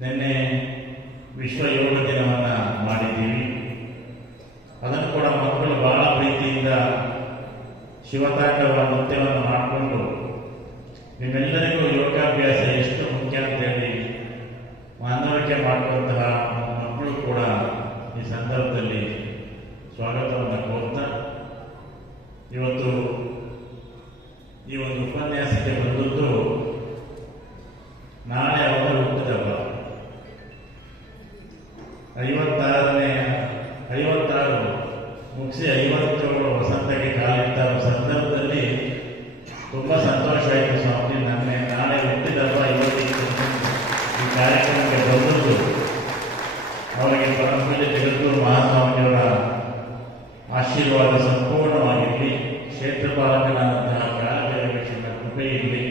ನಿನ್ನೆ ವಿಶ್ವ ಯೋಗ ದಿನವನ್ನು ಮಾಡಿದ್ದೀವಿ. ಅದನ್ನು ಕೂಡ ಮಕ್ಕಳು ಬಹಳ ಪ್ರೀತಿಯಿಂದ ಶಿವತಾಂಡವ ನೃತ್ಯವನ್ನು ಮಾಡಿಕೊಂಡು ನಿಮ್ಮೆಲ್ಲರಿಗೂ ಯೋಗಾಭ್ಯಾಸ ಎಷ್ಟು ಮುಖ್ಯ ಅಂತೇಳಿ ಮನವರಿಕೆ ಮಾಡುವಂತಹ ಮಕ್ಕಳು ಕೂಡ ಈ ಸಂದರ್ಭದಲ್ಲಿ ಸ್ವಾಗತವನ್ನು ಕೋರ್ತಾ ಇವತ್ತು ಈ ಒಂದು ಉಪನ್ಯಾಸಕ್ಕೆ ಬಂದದ್ದು ತುಂಬ ಸಂತೋಷ ಆಯಿತು ಸ್ವಾಮಿ ನನ್ನ ನಾಳೆ ಹುಟ್ಟಿದಬ್ಬ ಇವತ್ತಿಗೆ ಈ ಕಾರ್ಯಕ್ರಮಕ್ಕೆ ಬಂದದ್ದು ಅವರಿಗೆ ಪರಮಪೂಜೆ ಜಗದ್ಗುರು ಮಹಾಸ್ವಾಮಿಯವರ ಆಶೀರ್ವಾದ ಸಂಪೂರ್ಣವಾಗಿರಲಿ ಕ್ಷೇತ್ರಪಾಲಕನಾದಂತಹ ಕಾಲಭೈರವೇಶ್ವರನ ಕೃಪೆ ಇರಲಿ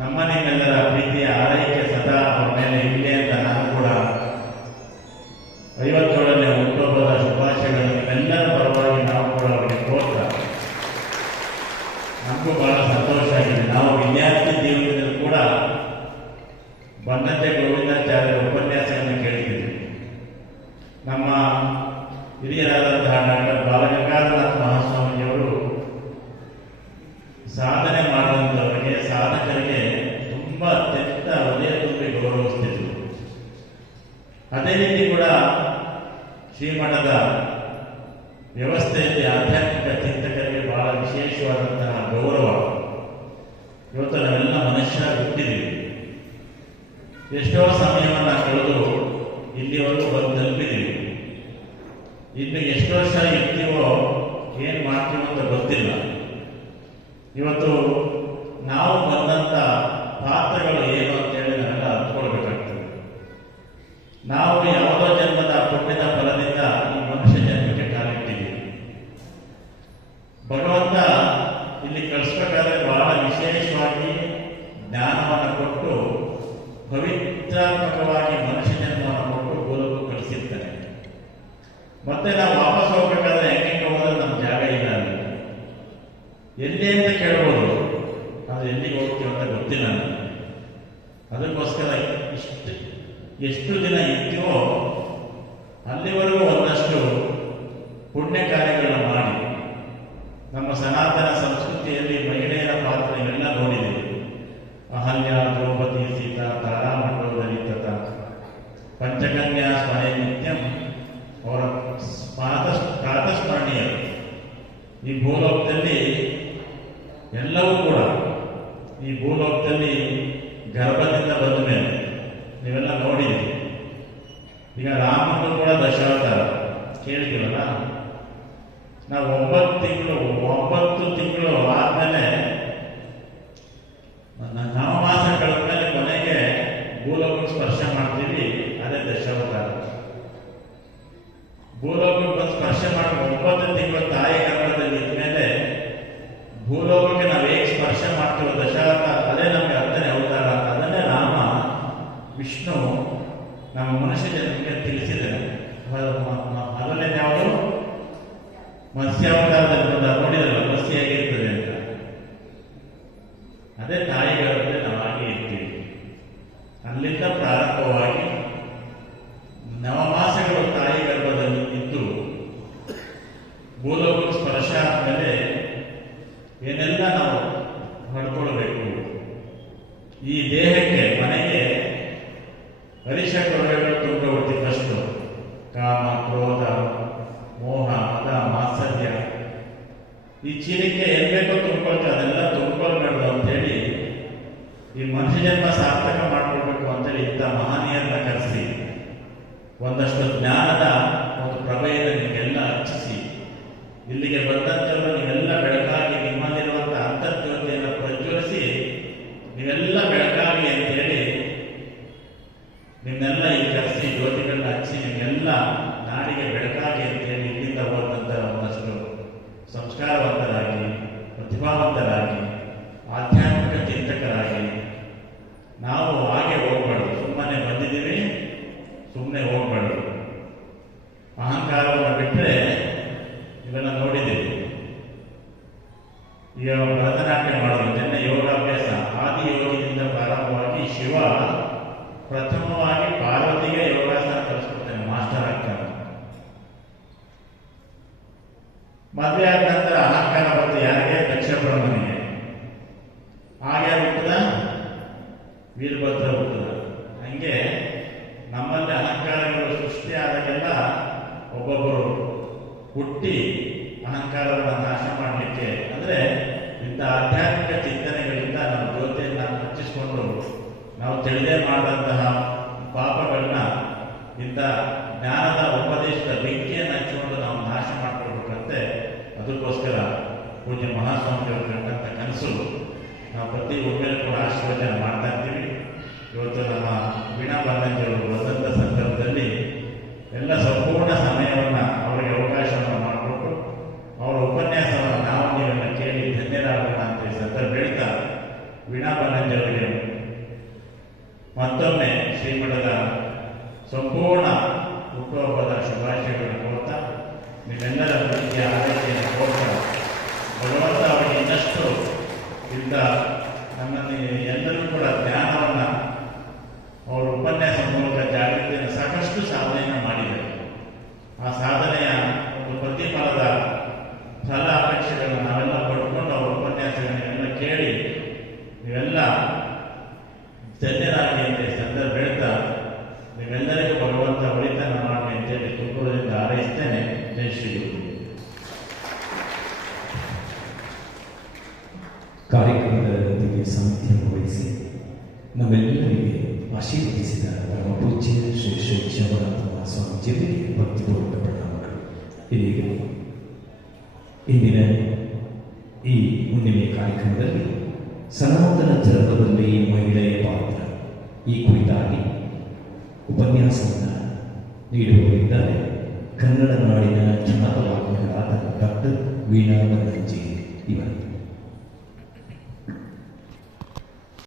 ನಮ್ಮ ನಿಮ್ಮೆಲ್ಲರ ಪ್ರೀತಿಯ ಆರೈಕೆ ಸದಾ ಅವರ ಮೇಲೆ ಇರಲಿ ಅಂತ ನಾನು ಕೂಡ ಐವತ್ತೇಳನೇ ಹುಟ್ಟುಹಬ್ಬದ ಶುಭಾಶಯಗಳನ್ನು ಎಲ್ಲರ ಪರವಾಗಿ ನಾವು ಕೂಡ ಅವರಿಗೆ ಕೋರ್ತಾ ನಮಗೂ ಬಹಳ ನಾವು ವಿದ್ಯಾರ್ಥಿ ಜೀವನದಲ್ಲಿ ಕೂಡ ಬಂದಂತೆ ಗೋವಿಂದಾಚಾರ್ಯರ ಉಪನ್ಯಾಸಗಳನ್ನು ಕೇಳಿದ್ದೀವಿ. ನಮ್ಮ ಹಿರಿಯರಾದಂತಹ ಡಾಕ್ಟರ್ ಬಾಲಗಂಗಾಧರನಾಥ ಮಹಾಸ್ವಾಮಿಯವರು ಸಾಧನೆ ಮಾಡುವಂಥವರಿಗೆ ಸಾಧಕರಿಗೆ ತುಂಬ ಅತ್ಯಂತ ಹೃದಯ ತುಂಬಿ ಗೌರವಿಸ್ತಿದ್ರು ಅದೇ ರೀತಿ ಕೂಡ ಶ್ರೀಮಠದ ವ್ಯವಸ್ಥೆಯಲ್ಲಿ ಆಧ್ಯಾತ್ಮಿಕ ಚಿಂತಕರಿಗೆ ಬಹಳ ವಿಶೇಷವಾದಂತಹ ಗೌರವ. ಇವತ್ತು ನಾವೆಲ್ಲ ಮನುಷ್ಯ ಹುಟ್ಟಿದ್ದೀವಿ ಎಷ್ಟೋ ಸಮಯವನ್ನು ಕಳೆದು ಇಲ್ಲಿವರೆಗೂ ಬಂದು ತಲುಪಿದ್ದೀವಿ ಇನ್ನು ಎಷ್ಟು ವರ್ಷ ಇರ್ತೀವೋ, ಏನು ಮಾಡ್ತೀವೋ ಅಂತ ಗೊತ್ತಿಲ್ಲ. ಇವತ್ತು ನಾವು ಬಂದಂಥ ಪಾತ್ರಗಳು ಏನು ಅಂತೇಳಿ ನಾವೆಲ್ಲ ಅಂದ್ಕೊಳ್ಬೇಕಾಗ್ತದೆ ನಾವು ಯಾವುದೋ ಜನ್ಮದ ಪುಣ್ಯದ ಫಲದಿಂದ ಈ ಮನುಷ್ಯ ಜನ್ಮಕ್ಕೆ ಕಾಲಿಟ್ಟಿದ್ದೀವಿ. ಭಗವಂತ ಇಲ್ಲಿ ಕಳಿಸ್ಬೇಕಾದ್ರೆ ವಿಶೇಷವಾಗಿ ಜ್ಞಾನವನ್ನು ಕೊಟ್ಟು ಪವಿತ್ರಾತ್ಮಕವಾಗಿ ಮನುಷ್ಯ ಜನ್ಮವನ್ನು ಕೊಟ್ಟು ಗೋಲಕ್ಕೂ ಮತ್ತೆ ನಾವು ವಾಪಸ್ ಹೋಗ್ಬೇಕಾದ್ರೆ ಹೆಂಗೆ ಹೋದ್ರೆ ನಮ್ಮ ಜಾಗ ಇಲ್ಲ ಅಲ್ಲಿ. ಎಲ್ಲಿ ಅಂತ ಕೇಳ್ಬೋದು. ಅದು ಎಲ್ಲಿಗೆ ಹೋಗ್ತೀವಿ ಅಂತ ಗೊತ್ತಿಲ್ಲ ನನಗೆ ಅದಕ್ಕೋಸ್ಕರ ಇಷ್ಟು, ಎಷ್ಟು ದಿನ ಇದ್ದೀವೋ ಅಲ್ಲಿವರೆಗೂ ಒಂದಷ್ಟು ಪುಣ್ಯ ಕಾರ್ಯಗಳನ್ನ ಮಾಡಿ. ನಮ್ಮ ಸನಾತನ ಸಂಸ್ಕೃತಿಯಲ್ಲಿ ಮಹಿಳೆಯರ ಪಾತ್ರ ಇವೆಲ್ಲ ನೋಡಿದೆ. ಅಹಲ್ಯ, ದ್ರೌಪದಿ, ಸೀತಾ, ತಾರಾಮಂಡಲದಲ್ಲಿ ತಥಾ ಪಂಚಕನ್ಯಾ ಸ್ಮರಣೆ ನಿತ್ಯಂ ಅವರ ಪ್ರಾತಸ್ಮರಣೀಯ ಈ ಭೂಲೋಕದಲ್ಲಿ ಎಲ್ಲವೂ ಕೂಡ ಈ ಭೂಲೋಕದಲ್ಲಿ ಗರ್ಭದಿಂದ ಬಂದ ಮೇಲೆ ನೀವೆಲ್ಲ ನೋಡಿದ್ದೀರಿ. ಈಗ ರಾಮನು ಕೂಡ ದಶಾವತಾರ. ಕೇಳಿದಿರಲ್ಲ ನಾವು ಒಂಬತ್ತು ತಿಂಗಳು ಒಂಬತ್ತು ತಿಂಗಳು ಆದ್ಮೇಲೆ ನವಮಾಸ ಕಳೆದ್ಮೇಲೆ ಕೊನೆಗೆ ಭೂಲೋಕ ಸ್ಪರ್ಶ ಮಾಡ್ತೀವಿ, ಅದೇ ದಶಾವತಾರ. ಬಂದು ಸ್ಪರ್ಶ ಮಾಡಿ ಮತ್ಸ್ಯಾವತಾರದಲ್ಲಿ ಬಂದ ನೋಡಿದ್ರಲ್ಲ, ಮತ್ಸ್ಯ ಅಂತ. ಅದೇ ತಾಯಿ ಗರ್ಭದಲ್ಲಿ ನಾವು ಹಾಗೆ ಇರ್ತೀವಿ. ಅಲ್ಲಿಂದ ಪ್ರಾರಂಭವಾಗಿ ನವಮಾಸಗಳು ತಾಯಿ ಗರ್ಭದಲ್ಲಿ ಇದ್ದು ಭೂಲೋಕ ಸ್ಪರ್ಶ ಆದಮೇಲೆ ಏನೆಲ್ಲ ನಾವು ಪಡ್ಕೊಳ್ಬೇಕು? ಈ ದೇಹಕ್ಕೆ, ಮನೆಗೆ ಹರಿಷ ಕೊರಗಳು ತುಂಬ ಫಸ್ಟು ಕಾಮ ಚೀಲಕ್ಕೆ ಏನ್ ಬೇಕೋ ತುಂಬಿಕೊಳ್ತೇವೆ ಅದೆಲ್ಲ ಅಂತ ಅಂತೇಳಿ ಈ ಮನುಷ್ಯ ಜನ್ಮ ಸಾರ್ಥಕ ಮಾಡ್ಕೊಳ್ಬೇಕು ಅಂತೇಳಿ ಇಂಥ ಮಹನೀಯರನ್ನ ಕರೆಸಿ. ಒಂದಷ್ಟು ಜ್ಞಾನದ ಒಂದು ಪ್ರಭೆಯನ್ನು ನಿಮಗೆಲ್ಲ ಅರ್ಚಿಸಿ ಇಲ್ಲಿಗೆ ಬಂದಂಥವರು ನೀವೆಲ್ಲ ಬೆಳಕಾಗಿ ನಿಮ್ಮಲ್ಲಿರುವಂಥ ಅಂತರ್ಜ್ಯೋತಿಯನ್ನು ಪ್ರಜ್ವಲಿಸಿ, ನೀವೆಲ್ಲ ಬೆಳಕಾಗಿ ಅಂತೇಳಿ ನಿಮ್ಮೆಲ್ಲ ಇಲ್ಲಿ ಕರೆಸಿ, ಜ್ಯೋತಿಗಳನ್ನ ಹಚ್ಚಿ, ನಿಮ್ಗೆಲ್ಲ ನಾಡಿಗೆ ಬೆಳಕಾಗಿ ಅಂತೇಳಿ ಇಲ್ಲಿಂದ ಹೋದಂಥ ಒಂದಷ್ಟು ಸಂಸ್ಕಾರವಂತರಾಗಿ ಪ್ರತಿಭಾವಂತರಾಗಿ ಆಧ್ಯಾತ್ಮಿಕ ಚಿಂತಕರಾಗಿ ನಾವು ಹಾಗೆ ಹೋಗ್ಬಾರ್ದು. ಸುಮ್ಮನೆ ಬಂದಿದ್ದೀವಿ ಸುಮ್ಮನೆ ಹೋಗ್ಬಾರ್ದು. ಅಹಂಕಾರವನ್ನು ಬಿಟ್ಟರೆ ಹಂಗೆ ನಮ್ಮಲ್ಲಿ ಅಹಂಕಾರಗಳು ಸೃಷ್ಟಿಯಾದಾಗೆಲ್ಲ ಒಬ್ಬೊಬ್ಬರು ಹುಟ್ಟಿ ಅಹಂಕಾರವನ್ನು ನಾಶ ಮಾಡಲಿಕ್ಕೆ, ಅಂದರೆ ಇಂಥ ಆಧ್ಯಾತ್ಮಿಕ ಚಿಂತನೆಗಳಿಂದ ನಮ್ಮ ಜ್ಯೋತಿಯನ್ನು ಹಚ್ಚಿಸಿಕೊಂಡು ನಾವು ತಿಳಿದೇ ಮಾಡಿದಂತಹ ಪಾಪಗಳನ್ನ, ಇಂಥ ಜ್ಞಾನದ ಉಪದೇಶದ ಬೆಂಕಿಯನ್ನು ಹಚ್ಚಿಕೊಂಡು ನಾವು ನಾಶ ಮಾಡಿಕೊಳ್ಬೇಕಂತೆ, ಅದಕ್ಕೋಸ್ಕರ ಪೂಜ್ಯ ಮಹಾಸ್ವಾಮಿಗಳು ಕಂಡಂಥ ಕನಸು ನಾವು ಪ್ರತಿ ಒಮ್ಮೆಲೆ ಕೂಡ ಆಶೀರ್ವಚನ ಮಾಡ್ತಾ ಇರ್ತೀವಿ ಇವತ್ತು ನಮ್ಮ ವೀಣಾ ಬಾಲಂಜಿಯವರು ಬಂದಂಥ ಸಂದರ್ಭದಲ್ಲಿ ಎಲ್ಲ ಸಂಪೂರ್ಣ ಸಮಯವನ್ನು ಅವರಿಗೆ ಅವಕಾಶವನ್ನು ಮಾಡಿಕೊಟ್ಟು ಅವರ ಉಪನ್ಯಾಸವನ್ನು ನಾವು ಕೇಳಿ ಧನ್ಯರಾಗೋಣ ಅಂತ ಈ ಸಂದರ್ಭ ಹೇಳ್ತಾ ವೀಣಾ ಬಾಲಂಜಿಯವರಿಗೆ ಮತ್ತೊಮ್ಮೆ ಶ್ರೀಮಠದ ಸಂಪೂರ್ಣ ಹುಟ್ಟುಹಬ್ಬದ ಶುಭಾಶಯಗಳನ್ನು ಕೋರ್ತಾ ನಿಮ್ಮೆಲ್ಲರ ಪ್ರೀತಿಯ ಆರೈಕೆಯನ್ನು ಕೋರ್ತಾ ಭಗವಂತ ಅವರಿಗೆ ಇನ್ನಷ್ಟು ಇಂಥ ನಮ್ಮಲ್ಲಿ ಎಲ್ಲರೂ ಕೂಡ ಜ್ಞಾನವನ್ನು ಅವರ ಉಪನ್ಯಾಸ ಮೂಲಕ ಜಾಗೃತಿಯನ್ನು ಸಾಕಷ್ಟು ಸಾಧನೆಯನ್ನು ಮಾಡಿದ್ದಾರೆ. ಆ ಸಾಧನೆಯ ಒಂದು ಪ್ರತಿಫಲದ ಫಲ ಅಪೇಕ್ಷೆಗಳನ್ನು ನಾವೆಲ್ಲ ಪಡ್ಕೊಂಡು ಅವರ ಉಪನ್ಯಾಸಗಳನ್ನೆಲ್ಲ ಕೇಳಿ ನೀವೆಲ್ಲ ಧನ್ಯರಾಗಿ ಅಂತ ಈ ಸಂದರ್ಭ ಹೇಳ್ತಾ ನೀವೆಲ್ಲರಿಗೂ ಭಗವಂತ ಒಳಿತನ ಮಾಡಲಿ ಅಂತೇಳಿ ತುಮಕೂರಿನಿಂದ ಹಾರೈಸ್ತೇನೆ. ಜೈ ಶ್ರೀ ಕಾರ್ಯಕ್ರಮದೊಂದಿಗೆ ಸಾನ್ನಿಧ್ಯವನ್ನು ವಹಿಸಿ ನಮ್ಮೆಲ್ಲರಿಗೆ ಆಶೀರ್ವದಿಸಿದ ನಮ್ಮ ಪೂಜ್ಯ ಶ್ರೀ ಶ್ರೀ ಶಿವರಾಮ ಸ್ವಾಮೀಜಿಯವರಿಗೆ ಭಕ್ತಿಪೂರ್ವಕ ಪ್ರಣಾಮಗಳು ಇದೀಗ ಇಂದಿನ ಈ ಹುಣ್ಣಿಮೆ ಕಾರ್ಯಕ್ರಮದಲ್ಲಿ ಸನಾತನ ಧರ್ಮದಲ್ಲಿ ಮಹಿಳೆಯ ಪಾತ್ರ ಈ ಕುರಿತಾಗಿ ಉಪನ್ಯಾಸವನ್ನು ನೀಡುವವರಿದ್ದಾರೆ. ಕನ್ನಡ ನಾಡಿನ ಜನಪದ ವಾಗ್ಮಿಗಳಾದ ಡಾಕ್ಟರ್ ವೀಣಾ ಬನ್ನಂಜಿ ಇವರು.